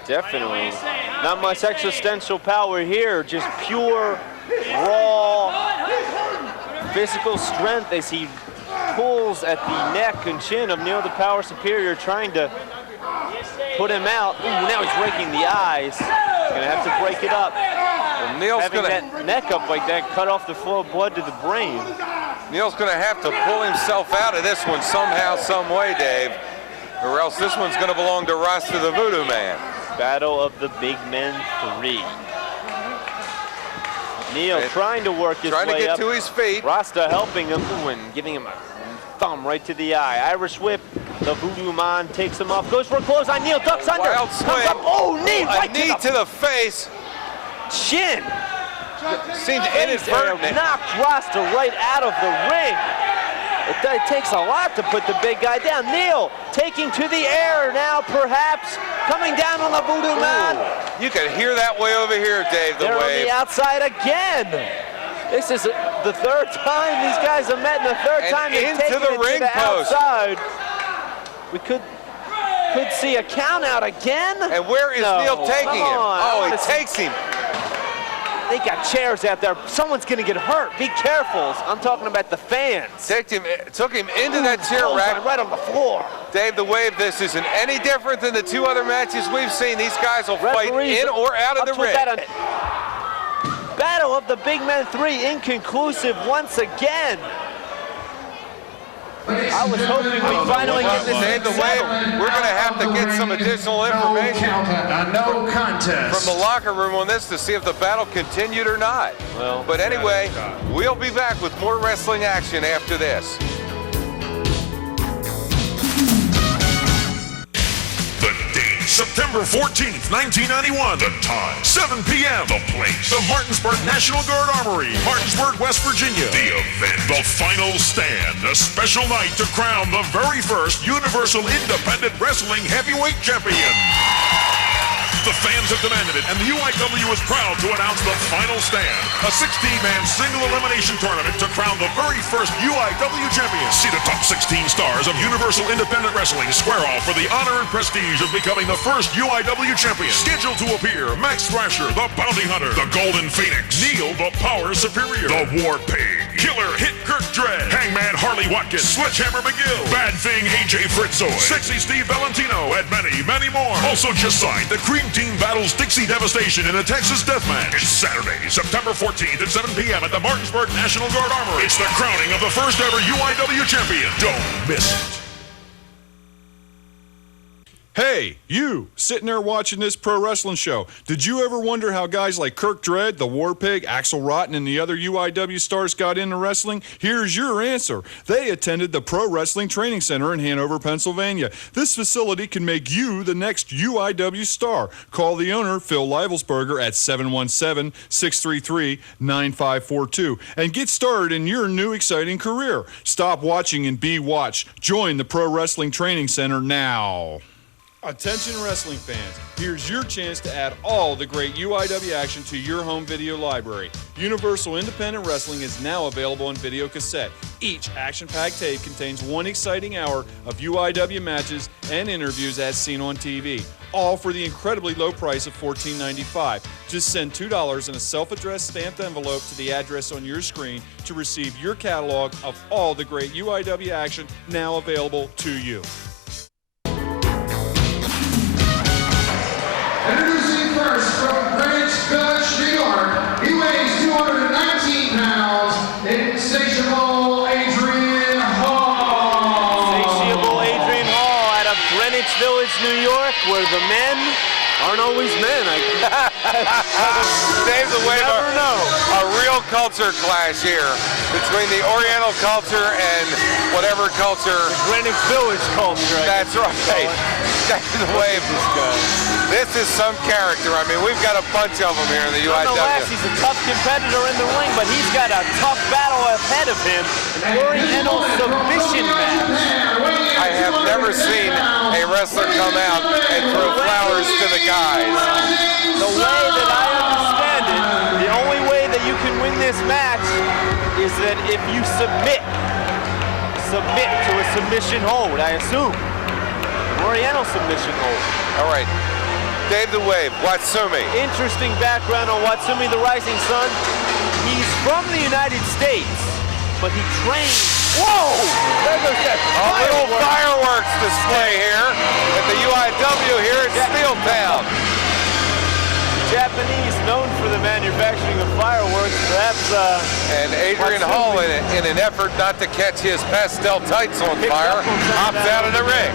Definitely. Not much existential power here, just pure, raw, physical strength as he pulls at the neck and chin of Neil the Power Superior, trying to put him out. Ooh, now he's raking the eyes. He's gonna have to break it up. Well, Neil's having that neck up like that cut off the flow of blood to the brain. Neil's gonna have to pull himself out of this one somehow, some way, Dave, or else this one's gonna belong to Rasta the Voodoo Man. Battle of the Big Men 3. Neil trying to work his way up. Trying to get to his feet. Rasta helping him and giving him a thumb right to the eye. Irish whip. The Voodoo Man takes him off. Goes for a clothesline. Neil ducks under. Wild swing. Comes up. Oh, knee right to the face. Chin. Seemed inadvertent. Knocked Rasta right out of the ring. It takes a lot to put the big guy down. Neil taking to the air now, perhaps coming down on the Voodoo Man. You can hear that way over here, Dave the They're Wave. on the outside again. This is the third time these guys have met, and the third time they've taken the it ring to the post. outside. We could see a count out again. And where is Neil taking him? Oh, he takes him. They got chairs out there. Someone's going to get hurt. Be careful. I'm talking about the fans. Took him into that chair rack. Right on the floor. Dave the Wave, this isn't any different than the two other matches we've seen. These guys will fight in or out of the ring. Battle of the Big Men 3 inconclusive once again. I was hoping we'd finally get this Dave the Wave, we're going to have to get some additional information from the locker room on this to see if the battle continued or not. Well, but anyway, we'll be back with more wrestling action after this. The date, September 14th, 1991. The time, 7 p.m. The place, the Martinsburg National Guard Armory, Martinsburg, West Virginia. The event, the final stand, a special night to crown the very first Universal Independent Wrestling Heavyweight Champion. The fans have demanded it, and the UIW is proud to announce the final stand, a 16-man single elimination tournament to crown the very first UIW champion. See the top 16 stars of Universal Independent Wrestling square off for the honor and prestige of becoming the first UIW champion. Scheduled to appear, Max Thrasher, the Bounty Hunter, the Golden Phoenix, Neil, the Power Superior, the War Pig, Killer Hit Kirk Dredd, Hangman Harley Watkins, Sledgehammer McGill, Bad Thing AJ Fritzoy, Sexy Steve Valentino, and many, many more. Also just signed, the Cream Team battles Dixie Devastation in a Texas Deathmatch. It's Saturday, September 14th at 7 p.m. at the Martinsburg National Guard Armory. It's the crowning of the first ever UIW champion. Don't miss it. Hey, you, sitting there watching this pro wrestling show, did you ever wonder how guys like Kirk Dredd, the War Pig, Axel Rotten, and the other UIW stars got into wrestling? Here's your answer. They attended the Pro Wrestling Training Center in Hanover, Pennsylvania. This facility can make you the next UIW star. Call the owner, Phil Livelsberger, at 717-633-9542 and get started in your new exciting career. Stop watching and be watched. Join the Pro Wrestling Training Center now. Attention wrestling fans, here's your chance to add all the great UIW action to your home video library. Universal Independent Wrestling is now available on video cassette. Each action-packed tape contains one exciting hour of UIW matches and interviews as seen on TV, all for the incredibly low price of $14.95. Just send $2 in a self-addressed stamped envelope to the address on your screen to receive your catalog of all the great UIW action now available to you. Introducing first from Greenwich Village, New York, he weighs 219 pounds, insatiable Adrian Hall. Insatiable Adrian Hall out of Greenwich Village, New York, where the men aren't always men. Dave the Wave, a real culture clash here between the Oriental culture and whatever culture. Greenwich Village culture. That's right. Dave the Wave. This is some character. I mean, we've got a bunch of them here in the UIW. Nonetheless, he's a tough competitor in the ring, but he's got a tough battle ahead of him. An Oriental submission match. I have never seen a wrestler come out and throw flowers to the guys. The way that I understand it, the only way that you can win this match is that if you submit to a submission hold, I assume. Oriental submission hold. All right. Dave the Wave, Watsumi. Interesting background on Watsumi, the Rising Sun. He's from the United States, but he trained. Whoa! There goes that A little fireworks display here at the UIW here at Steeltown. Japanese, known for the manufacturing of fireworks, perhaps. And Adrian Hall, in an effort not to catch his pastel tights on fire, hops out of the ring.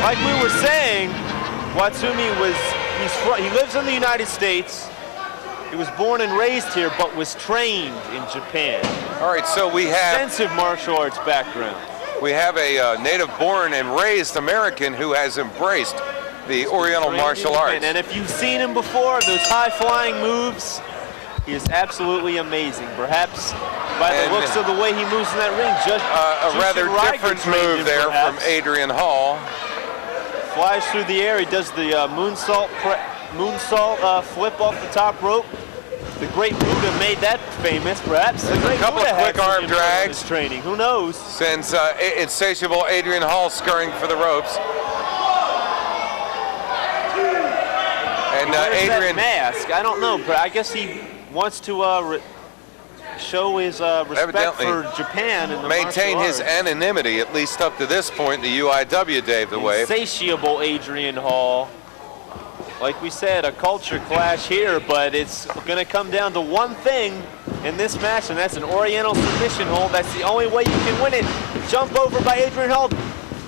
Like we were saying, Watsumi he lives in the United States. He was born and raised here, but was trained in Japan. All right, so we have extensive martial arts background. We have a native-born and raised American who has embraced the Oriental martial arts. And if you've seen him before, those high-flying moves, he is absolutely amazing. Perhaps by the looks of the way he moves in that ring, just a rather different move there from Adrian Hall. Flies through the air. He does the moonsault flip off the top rope. The great Buddha made that famous, perhaps. A couple of quick arm drags. Training. Who knows? Sends insatiable Adrian Hall scurrying for the ropes. And Adrian, that mask. I don't know, but I guess he wants to show his respect for Japan and the maintain his anonymity, at least up to this point in the UIW, Dave the Wave. Insatiable Adrian Hall. Like we said, a culture clash here, but it's going to come down to one thing in this match, and that's an Oriental submission hold. That's the only way you can win it. Jump over by Adrian Hall.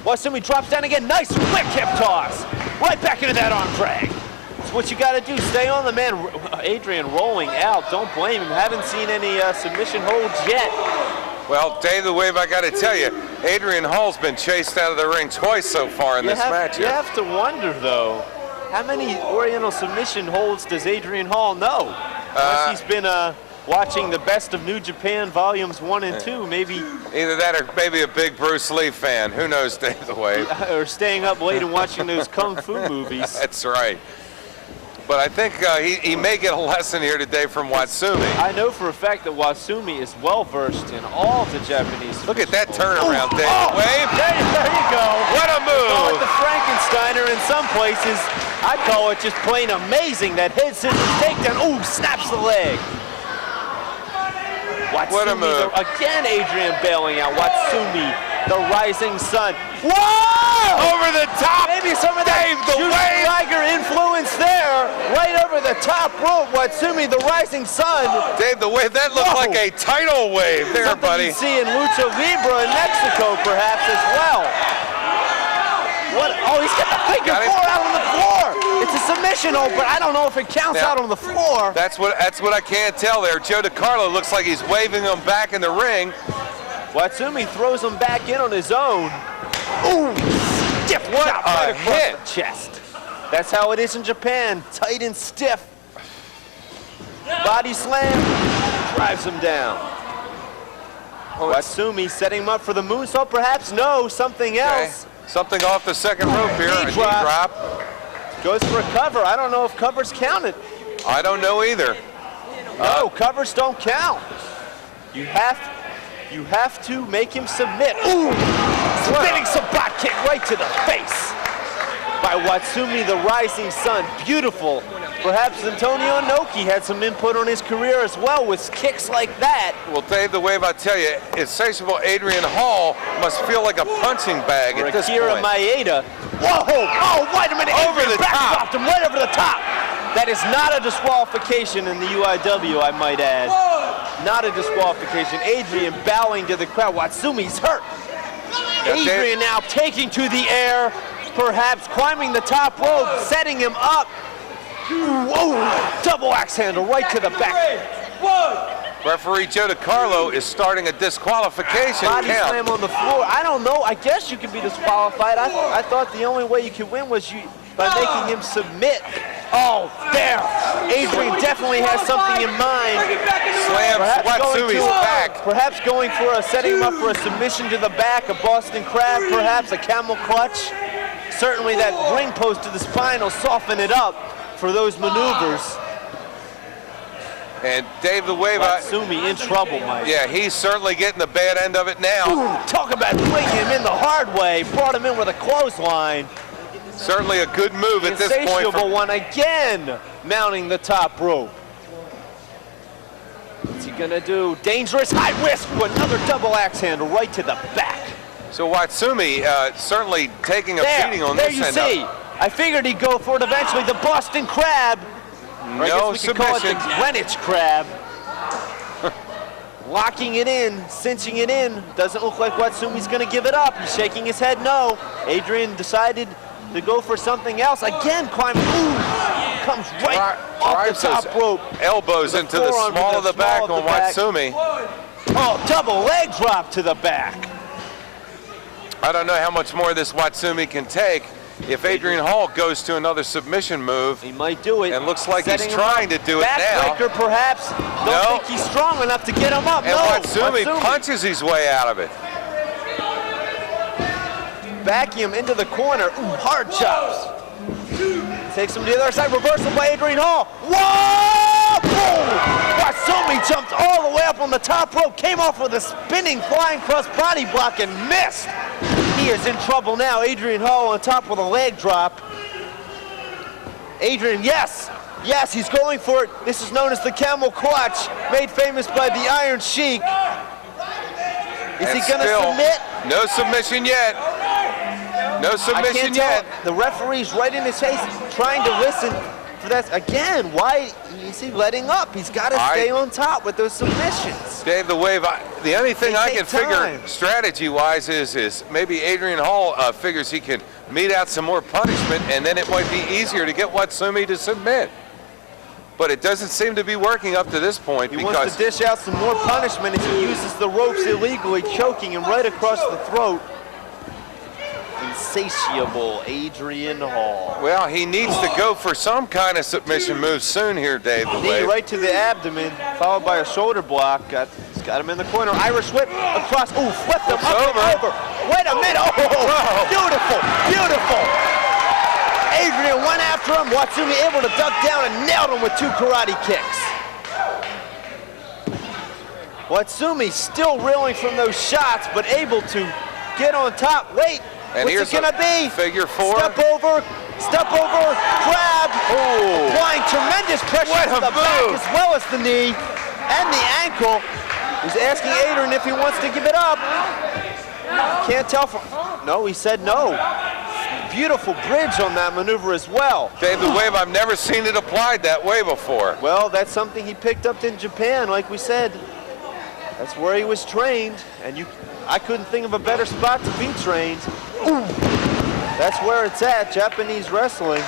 Watsumi drops down again. Nice quick hip toss. Right back into that arm drag. That's what you got to do. Stay on the man. Adrian rolling out. Don't blame him. Haven't seen any submission holds yet. Well, Dave the Wave, I got to tell you, Adrian Hall's been chased out of the ring twice so far in this match. You have to wonder, though, how many Oriental submission holds does Adrian Hall know? Unless he's been watching the Best of New Japan Volumes 1 and 2, maybe. Either that or maybe a big Bruce Lee fan. Who knows, Dave the Wave? Or staying up late and watching those Kung Fu movies. That's right. But I think he may get a lesson here today from Watsumi. I know for a fact that Watsumi is well-versed in all of the Japanese. Look at that turnaround, Dave the Wave. There you go. What a move. Call it the Frankensteiner in some places. I call it just plain amazing. That head scissors takedown. Ooh, snaps the leg. Watsumi, what a move. Again, Adrian bailing out. Watsumi, the Rising Sun. Whoa! Over the top. Maybe some of that Dave the Wave. Liger influence there. Right over the top rope. Watsumi, the Rising Sun. Dave the Wave, that looked like a tidal wave there, something buddy. you see in Lucha Libre in Mexico, perhaps, as well. What? Oh, he's got the figure four out on the floor. It's a submission hold, but I don't know if it counts out on the floor. That's what I can't tell there. Joe DiCarlo looks like he's waving him back in the ring. Watsumi throws him back in on his own. Ooh, stiff shot right across the chest. That's how it is in Japan, tight and stiff. Body slam, drives him down. Watsumi setting him up for the moonsault, perhaps? No, something else. Something off the second rope here, a knee drop. Goes for a cover. I don't know if covers counted. I don't know either. No, covers don't count. You have to make him submit. Ooh, spinning sabbat kick right to the face by Watsumi, the rising sun. Beautiful. Perhaps Antonio Inoki had some input on his career as well with kicks like that. Well, Dave, the wave, I tell you, insatiable Adrian Hall must feel like a punching bag at this point. Akira Maeda. Whoa! Oh, wait a minute! Over the top. Him right over the top. That is not a disqualification in the UIW, I might add. Not a disqualification. Adrian bowing to the crowd. Watsumi's hurt. Adrian now taking to the air, perhaps climbing the top rope, setting him up. Whoa! Double axe handle right to the back. Referee Joe DiCarlo is starting a disqualification Body count. slam on the floor. I don't know. I guess you could be disqualified. I thought the only way you could win was by making him submit. Oh, there. Adrian definitely has something in mind. Slams Watsumi's back. Perhaps going for setting him up for a submission to the back, a Boston Crab, perhaps a camel clutch. Certainly that ring post to the spine will soften it up for those maneuvers. And Dave the Wave, Watsumi in trouble, Mike. Yeah, he's certainly getting the bad end of it now. Ooh, talk about playing him in the hard way. Brought him in with a clothesline. Certainly a good move at this point. Insatiable one again, mounting the top rope. What's he gonna do? Dangerous high risk. Another double axe handle right to the back. So Watsumi certainly taking a beating on this end. There you see. I figured he'd go for it eventually. The Boston Crab. Or I guess we could call it the Greenwich Crab. Locking it in, cinching it in. Doesn't look like Watsumi's gonna give it up. He's shaking his head no. Adrian decided to go for something else. Again, climbing. Ooh, comes right off the top rope. Elbows into the small of the back on Watsumi. Oh, double leg drop to the back. I don't know how much more this Watsumi can take. If Adrian Hall goes to another submission move, he might do it. And looks like he's trying to do it now. Backbreaker, perhaps. Don't think he's strong enough to get him up. And Watsumi punches his way out of it. Backing him into the corner. Ooh, hard chops. Takes him to the other side. Reversal by Adrian Hall. Whoa! Boom! Watsumi jumped all the way up on the top rope. Came off with a spinning flying cross body block and missed. He is in trouble now. Adrian Hall on top with a leg drop. Adrian, yes, he's going for it. This is known as the camel clutch, made famous by the Iron Sheik. Is he gonna submit? No submission yet. No submission yet. The referee's right in his face, trying to listen for that. Again, why is he letting up? He's got to stay on top with those submissions. Dave the Wave, the only thing I can figure strategy-wise is maybe Adrian Hall figures he can mete out some more punishment, and then it might be easier to get Watsumi to submit. But it doesn't seem to be working up to this point. He wants to dish out some more punishment as he uses the ropes illegally, choking him right across the throat. Insatiable Adrian Hall. Well, he needs to go for some kind of submission move soon here, Dave. Knee right to the abdomen, followed by a shoulder block. He's got him in the corner. Irish whip across. Ooh, flipped him up and over. Wait a minute. Oh, beautiful, beautiful. Adrian went after him. Watsumi able to duck down and nailed him with two karate kicks. Watsumi still reeling from those shots, but able to get on top. Wait. And what's it gonna be? Figure four. Step over, grab. Oh. Applying tremendous pressure to the back as well as the knee and the ankle. He's asking Adrian if he wants to give it up. Can't tell from, no, he said no. Beautiful bridge on that maneuver as well. Dave the Wave, I've never seen it applied that way before. Well, that's something he picked up in Japan, like we said. That's where he was trained, and I couldn't think of a better spot to be trained. Ooh. That's where it's at, Japanese wrestling.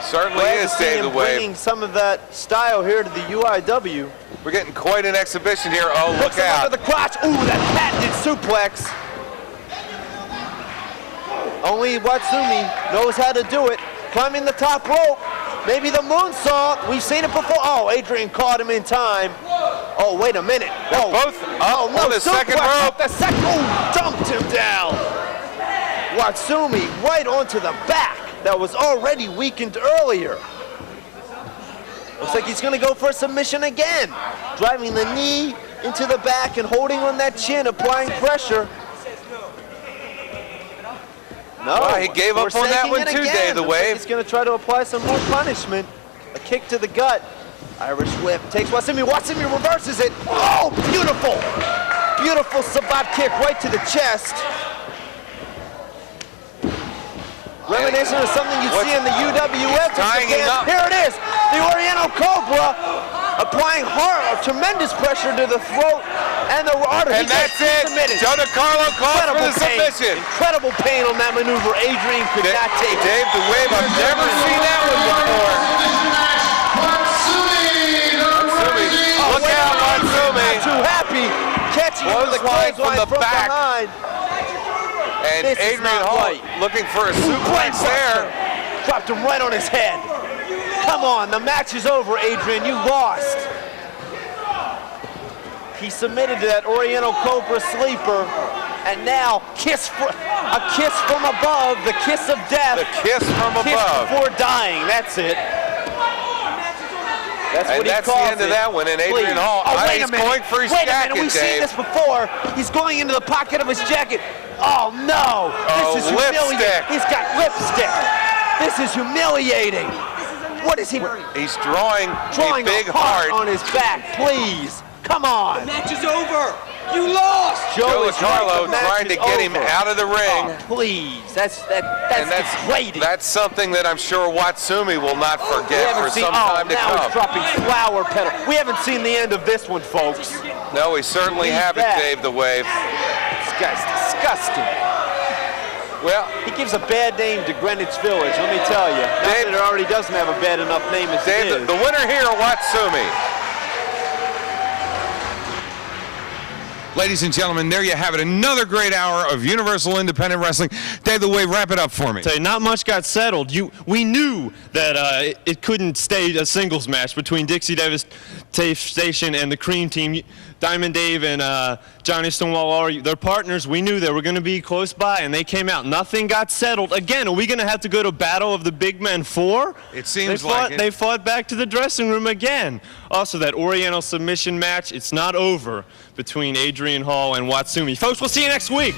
Certainly is, Dave the Wave. Bringing some of that style here to the UIW. We're getting quite an exhibition here. Oh, look Hooks him out. under the crotch. Ooh, that patented suplex. Only Watsumi knows how to do it. Climbing the top rope. Maybe the moonsault. We've seen it before. Oh, Adrian caught him in time. Oh, wait a minute. Oh, both up on the second rope. The second. Ooh, dumped him down. Watsumi right onto the back that was already weakened earlier. Looks like he's going to go for a submission again. Driving the knee into the back and holding on that chin, applying pressure. No, well, he gave up on that one too, Dave the Wave. He's going to try to apply some more punishment. A kick to the gut. Irish whip takes Watsumi. Watsumi reverses it. Oh, beautiful. Beautiful sabat kick right to the chest. Reminiscent of something you see in the UWF. Here it is. The Oriental Cobra applying tremendous pressure to the throat and the artery. And that's it. Joe DiCarlo calls for the submission. Incredible pain on that maneuver. Adrian could not take it. Dave the Wave, I've never seen that one before. Watsumi. Look out, Watsumi. Not too happy. Catching him with the clothesline from back. Behind. And Adrian Hall looking for a suplex there. Dropped him right on his head. Come on, the match is over, Adrian. You lost. He submitted to that Oriental Cobra sleeper, and now a kiss from above, the kiss of death. The kiss from above. Kiss before dying. That's it. That's what he calls it. And that's the end of that one. And Adrian Hall, he's going for his jacket, Wait a minute, we've seen this before. He's going into the pocket of his jacket. Oh no! This is humiliating. He's got lipstick. This is humiliating. What is he? He's drawing a big heart on his back. Please, come on. The match is over. You lost. Joe DiCarlo trying to get him out of the ring. Oh, please, that's degrading. That's something that I'm sure Watsumi will not forget for some time to come. Now he's dropping flower petals. We haven't seen the end of this one, folks. No, we certainly haven't, Dave the Wave. This guy's disgusting. Well, he gives a bad name to Greenwich Village, let me tell you. Dave, it already doesn't have a bad enough name as Dave, it is. The winner here, Watsumi. Ladies and gentlemen, there you have it. Another great hour of Universal Independent Wrestling. Dave the Wave, wrap it up for me. Tell you, not much got settled. We knew that it couldn't stay a singles match between Dixie Devastation and the Cream Team. Diamond Dave and Johnny Stonewall, they're partners. We knew they were going to be close by, and they came out. Nothing got settled. Again, are we going to have to go to Battle of the Big Men 4? It seems like it. They fought back to the dressing room again. Also, that Oriental submission match, it's not over between Adrian Hall and Watsumi. Folks, we'll see you next week.